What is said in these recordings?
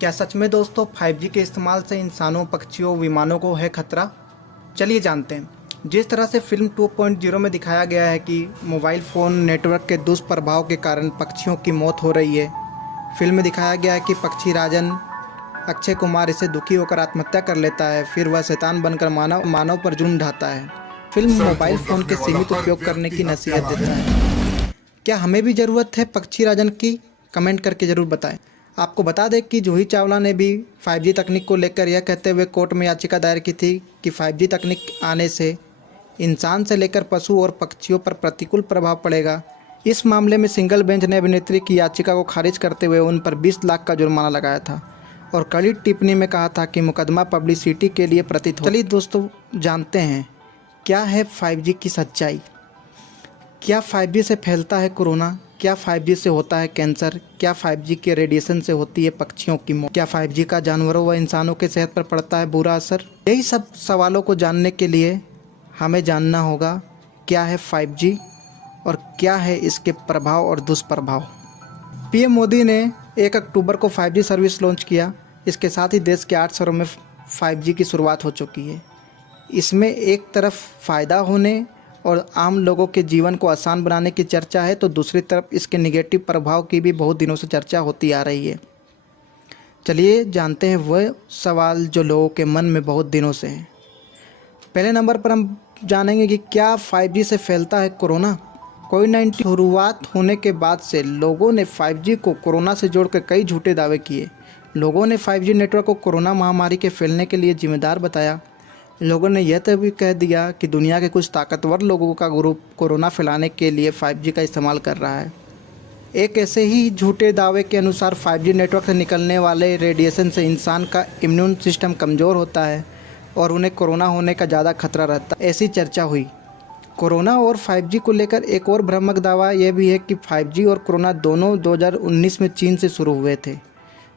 क्या सच में दोस्तों 5G के इस्तेमाल से इंसानों, पक्षियों, विमानों को है खतरा? चलिए जानते हैं। जिस तरह से फिल्म 2.0 में दिखाया गया है कि मोबाइल फ़ोन नेटवर्क के दुष्प्रभाव के कारण पक्षियों की मौत हो रही है। फिल्म में दिखाया गया है कि पक्षी राजन अक्षय कुमार इससे दुखी होकर आत्महत्या कर लेता है, फिर वह शैतान बनकर मानव पर जुल्म ढाता है। फिल्म मोबाइल फ़ोन के सीमित उपयोग करने की नसीहत देता है। क्या हमें भी ज़रूरत है पक्षी राजन की? कमेंट करके ज़रूर बताएं। आपको बता दें कि जूही चावला ने भी 5G तकनीक को लेकर यह कहते हुए कोर्ट में याचिका दायर की थी कि 5G तकनीक आने से इंसान से लेकर पशु और पक्षियों पर प्रतिकूल प्रभाव पड़ेगा। इस मामले में सिंगल बेंच ने अभिनेत्री की याचिका को खारिज करते हुए उन पर 20 लाख का जुर्माना लगाया था और कड़ी टिप्पणी में कहा था कि मुकदमा पब्लिसिटी के लिए प्रतीत हो। चलिए दोस्तों जानते हैं क्या है 5G की सच्चाई। क्या 5G से फैलता है कोरोना? क्या 5G से होता है कैंसर? क्या 5G के रेडिएशन से होती है पक्षियों की मौत? क्या 5G का जानवरों व इंसानों के सेहत पर पड़ता है बुरा असर? यही सब सवालों को जानने के लिए हमें जानना होगा क्या है 5G और क्या है इसके प्रभाव और दुष्प्रभाव। पीएम मोदी ने 1 अक्टूबर को 5G सर्विस लॉन्च किया। इसके साथ ही देश के 8 शहरों में 5G की शुरुआत हो चुकी है। इसमें एक तरफ फ़ायदा होने और आम लोगों के जीवन को आसान बनाने की चर्चा है, तो दूसरी तरफ इसके नेगेटिव प्रभाव की भी बहुत दिनों से चर्चा होती आ रही है। चलिए जानते हैं वह सवाल जो लोगों के मन में बहुत दिनों से है। पहले नंबर पर हम जानेंगे कि क्या 5G से फैलता है कोरोना? कोविड-19 शुरुआत होने के बाद से लोगों ने 5G को कोरोना से जोड़कर कई झूठे दावे किए। लोगों ने 5G नेटवर्क को कोरोना महामारी के फैलने के लिए जिम्मेदार बताया। लोगों ने यह तो भी कह दिया कि दुनिया के कुछ ताकतवर लोगों का ग्रुप कोरोना फैलाने के लिए 5G का इस्तेमाल कर रहा है। एक ऐसे ही झूठे दावे के अनुसार 5G नेटवर्क से निकलने वाले रेडिएशन से इंसान का इम्यून सिस्टम कमज़ोर होता है और उन्हें कोरोना होने का ज़्यादा खतरा रहता है, ऐसी चर्चा हुई। कोरोना और 5G को लेकर एक और भ्रामक दावा यह भी है कि 5G और कोरोना दोनों 2019 में चीन से शुरू हुए थे,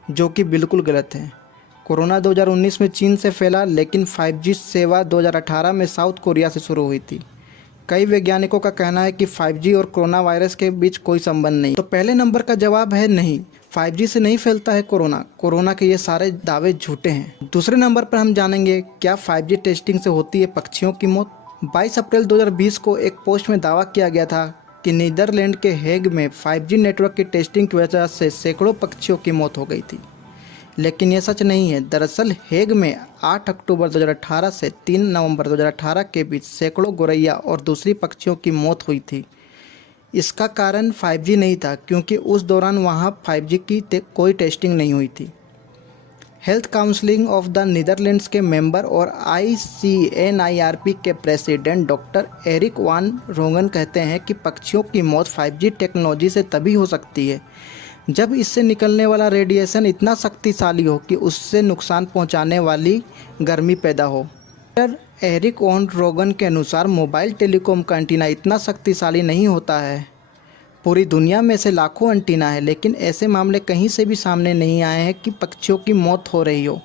जो कि बिल्कुल गलत है। कोरोना 2019 में चीन से फैला, लेकिन 5G सेवा 2018 में साउथ कोरिया से शुरू हुई थी। कई वैज्ञानिकों का कहना है कि 5G और कोरोना वायरस के बीच कोई संबंध नहीं। तो पहले नंबर का जवाब है नहीं, 5G से नहीं फैलता है कोरोना। कोरोना के ये सारे दावे झूठे हैं। दूसरे नंबर पर हम जानेंगे क्या 5G टेस्टिंग से होती है पक्षियों की मौत। 22 अप्रैल 2020 को एक पोस्ट में दावा किया गया था कि नीदरलैंड के हेग में 5G नेटवर्क की टेस्टिंग की वजह से सैकड़ों पक्षियों की मौत हो गई थी, लेकिन यह सच नहीं है। दरअसल हेग में 8 अक्टूबर 2018 से 3 नवंबर 2018 के बीच सैकड़ों गौरैया और दूसरी पक्षियों की मौत हुई थी। इसका कारण 5G नहीं था, क्योंकि उस दौरान वहां 5G की कोई टेस्टिंग नहीं हुई थी। Health council of the Netherlands के मेंबर और ICNIRP के प्रेसिडेंट डॉक्टर एरिक वान रोंगन कहते हैं कि पक्षियों की मौत 5G टेक्नोलॉजी से तभी हो सकती है जब इससे निकलने वाला रेडिएशन इतना शक्तिशाली हो कि उससे नुकसान पहुंचाने वाली गर्मी पैदा हो। डॉक्टर एरिक वान रोगन के अनुसार मोबाइल टेलीकॉम का एंटीना इतना शक्तिशाली नहीं होता है। पूरी दुनिया में से लाखों एंटीना है, लेकिन ऐसे मामले कहीं से भी सामने नहीं आए हैं कि पक्षियों की मौत हो रही हो।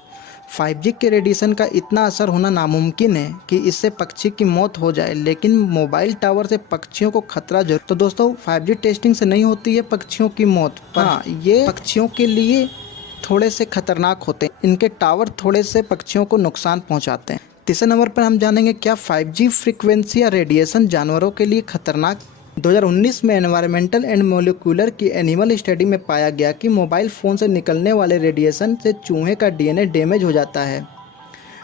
5G के रेडिएशन का इतना असर होना नामुमकिन है कि इससे पक्षी की मौत हो जाए, लेकिन मोबाइल टावर से पक्षियों को खतरा जरूर। तो दोस्तों 5G टेस्टिंग से नहीं होती है पक्षियों की मौत, पर हाँ, ये पक्षियों के लिए थोड़े से खतरनाक होते हैं। इनके टावर थोड़े से पक्षियों को नुकसान पहुंचाते हैं। तीसरे नंबर पर हम जानेंगे क्या 5G फ्रीक्वेंसी या रेडिएशन जानवरों के लिए खतरनाक। 2019 में एनवायरमेंटल एंड मोलिकुलर की एनिमल स्टडी में पाया गया कि मोबाइल फ़ोन से निकलने वाले रेडिएशन से चूहे का DNA डैमेज हो जाता है।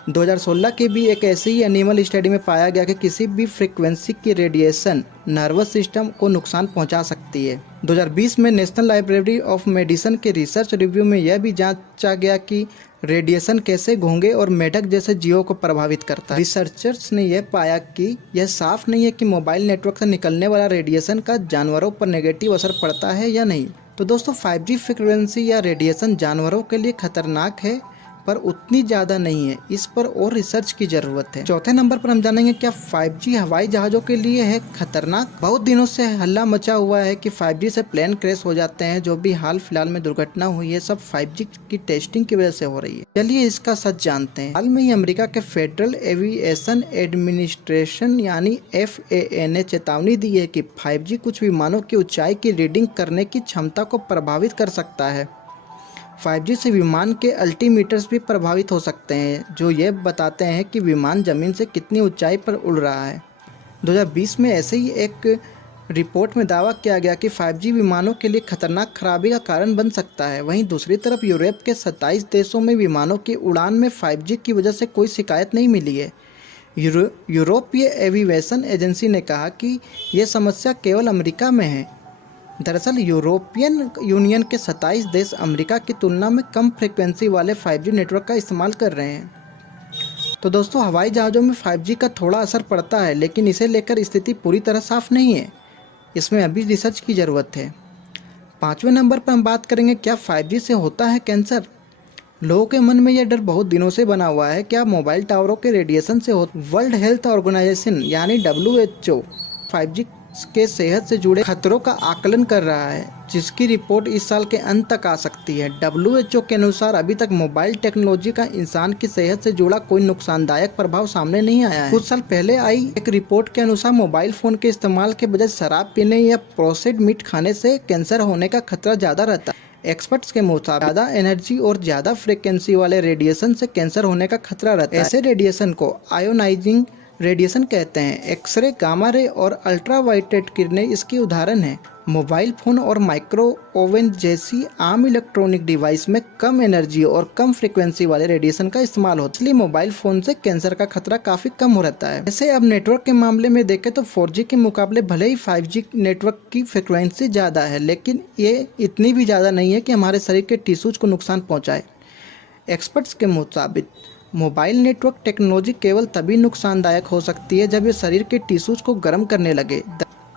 2016 की भी एक ऐसी ही एनिमल स्टडी में पाया गया कि किसी भी फ्रीक्वेंसी की रेडिएशन नर्वस सिस्टम को नुकसान पहुंचा सकती है। 2020 में नेशनल लाइब्रेरी ऑफ मेडिसिन के रिसर्च रिव्यू में यह भी जांचा गया कि रेडिएशन कैसे घोंघे और मेढक जैसे जीवों को प्रभावित करता है। रिसर्चर्स ने यह पाया कि यह साफ नहीं है कि मोबाइल नेटवर्क से निकलने वाला रेडिएशन का जानवरों पर नेगेटिव असर पड़ता है या नहीं। तो दोस्तों 5G फ्रीक्वेंसी या रेडिएशन जानवरों के लिए खतरनाक है, पर उतनी ज़्यादा नहीं है। इस पर और रिसर्च की ज़रूरत है। चौथे नंबर पर हम जानेंगे क्या 5G हवाई जहाज़ों के लिए है खतरनाक। बहुत दिनों से हल्ला मचा हुआ है कि 5G से प्लेन क्रैश हो जाते हैं। जो भी हाल फिलहाल में दुर्घटना हुई है, सब 5G की टेस्टिंग की वजह से हो रही है। चलिए इसका सच जानते हैं। हाल में ही अमेरिका के फेडरल एविएशन एडमिनिस्ट्रेशन यानी FAA ने चेतावनी दी है कि 5G कुछ विमानों की ऊंचाई की रीडिंग करने की क्षमता को प्रभावित कर सकता है। 5G से विमान के अल्टीमीटर्स भी प्रभावित हो सकते हैं, जो ये बताते हैं कि विमान ज़मीन से कितनी ऊंचाई पर उड़ रहा है। 2020 में ऐसे ही एक रिपोर्ट में दावा किया गया कि 5G विमानों के लिए खतरनाक खराबी का कारण बन सकता है। वहीं दूसरी तरफ यूरोप के 27 देशों में विमानों की उड़ान में 5G की वजह से कोई शिकायत नहीं मिली है। यूरोपीय एविएशन एजेंसी ने कहा कि यह समस्या केवल अमेरिका में है। दरअसल यूरोपियन यूनियन के 27 देश अमेरिका की तुलना में कम फ्रिक्वेंसी वाले 5G नेटवर्क का इस्तेमाल कर रहे हैं। तो दोस्तों, हवाई जहाज़ों में 5G का थोड़ा असर पड़ता है, लेकिन इसे लेकर स्थिति पूरी तरह साफ नहीं है। इसमें अभी रिसर्च की ज़रूरत है। 5वें नंबर पर हम बात करेंगे, क्या 5G से होता है कैंसर? लोगों के मन में यह डर बहुत दिनों से बना हुआ है। क्या मोबाइल टावरों के रेडिएशन से हो? वर्ल्ड हेल्थ ऑर्गेनाइजेशन यानी WHO 5G के सेहत से जुड़े खतरों का आकलन कर रहा है, जिसकी रिपोर्ट इस साल के अंत तक आ सकती है। WHO के अनुसार अभी तक मोबाइल टेक्नोलॉजी का इंसान की सेहत से जुड़ा कोई नुकसानदायक प्रभाव सामने नहीं आया है। कुछ साल पहले आई एक रिपोर्ट के अनुसार मोबाइल फोन के इस्तेमाल के बजाय शराब पीने या प्रोसेस्ड मीट खाने से कैंसर होने का खतरा ज़्यादा रहता है। एक्सपर्ट्स के मुताबिक ज़्यादा एनर्जी और ज़्यादा फ्रिक्वेंसी वाले रेडिएशन से कैंसर होने का खतरा रहता है। ऐसे रेडिएशन को आयोनाइजिंग रेडिएशन कहते हैं। एक्सरे, गामा रे और अल्ट्रावायलेट किरणें इसकी उदाहरण हैं। मोबाइल फ़ोन और माइक्रो ओवन जैसी आम इलेक्ट्रॉनिक डिवाइस में कम एनर्जी और कम फ्रिक्वेंसी वाले रेडिएशन का इस्तेमाल होता है, इसलिए मोबाइल फ़ोन से कैंसर का खतरा काफ़ी कम हो रहता है। जैसे अब नेटवर्क के मामले में देखें तो 4G के मुकाबले भले ही 5G नेटवर्क की फ्रिक्वेंसी ज़्यादा है, लेकिन ये इतनी भी ज़्यादा नहीं है कि हमारे शरीर के टिश्यूज़ को नुकसान पहुँचाए। एक्सपर्ट्स के मुताबिक मोबाइल नेटवर्क टेक्नोलॉजी केवल तभी नुकसानदायक हो सकती है जब ये शरीर के टिश्यूज़ को गर्म करने लगे।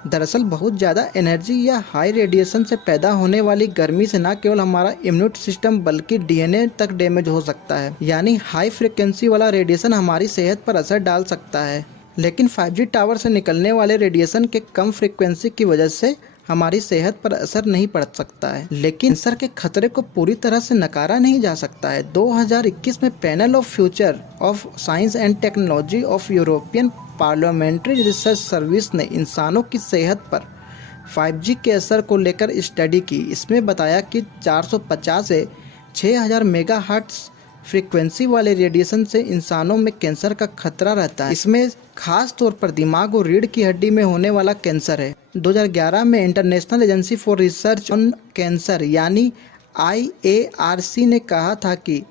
दरअसल बहुत ज़्यादा एनर्जी या हाई रेडिएशन से पैदा होने वाली गर्मी से न केवल हमारा इम्यून सिस्टम बल्कि DNA तक डैमेज हो सकता है। यानी हाई फ्रिक्वेंसी वाला रेडिएशन हमारी सेहत पर असर डाल सकता है। लेकिन 5G टावर से निकलने वाले रेडिएशन के कम फ्रिक्वेंसी की वजह से हमारी सेहत पर असर नहीं पड़ सकता है, लेकिन कैंसर के खतरे को पूरी तरह से नकारा नहीं जा सकता है। 2021 में panel of future of science and technology of European parliamentary research service ने इंसानों की सेहत पर 5G के असर को लेकर स्टडी की। इसमें बताया कि 450 से 6000 मेगाहर्ट्ज फ्रीक्वेंसी वाले रेडिएशन से इंसानों में कैंसर का खतरा रहता है। इसमें खास तौर पर दिमाग और रीढ़ की हड्डी में होने वाला कैंसर है। 2011 में international agency for research on cancer यानी IARC ने कहा था कि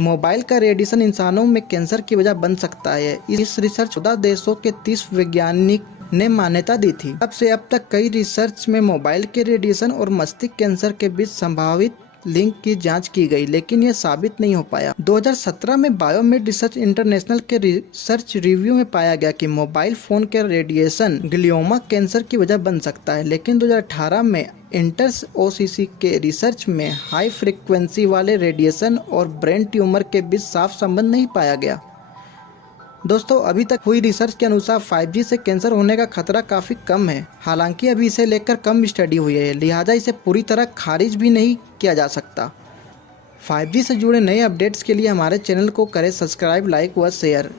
मोबाइल का रेडिएशन इंसानों में कैंसर की वजह बन सकता है। इस रिसर्च 14 देशों के 30 वैज्ञानिक ने मान्यता दी थी। तब से अब तक कई रिसर्च में मोबाइल के रेडिएशन और मस्तिष्क कैंसर के बीच संभावित लिंक की जांच की गई, लेकिन यह साबित नहीं हो पाया। 2017 में बायोमेड रिसर्च इंटरनेशनल के रिसर्च रिव्यू में पाया गया कि मोबाइल फोन के रेडिएशन ग्लियोमा कैंसर की वजह बन सकता है, लेकिन 2018 में इंटर्स OCC के रिसर्च में हाई फ्रिक्वेंसी वाले रेडिएशन और ब्रेन ट्यूमर के बीच साफ संबंध नहीं पाया गया। दोस्तों, अभी तक हुई रिसर्च के अनुसार 5G से कैंसर होने का खतरा काफ़ी कम है। हालांकि अभी इसे लेकर कम स्टडी हुई है, लिहाजा इसे पूरी तरह खारिज भी नहीं किया जा सकता। 5G से जुड़े नए अपडेट्स के लिए हमारे चैनल को करें सब्सक्राइब, लाइक व शेयर।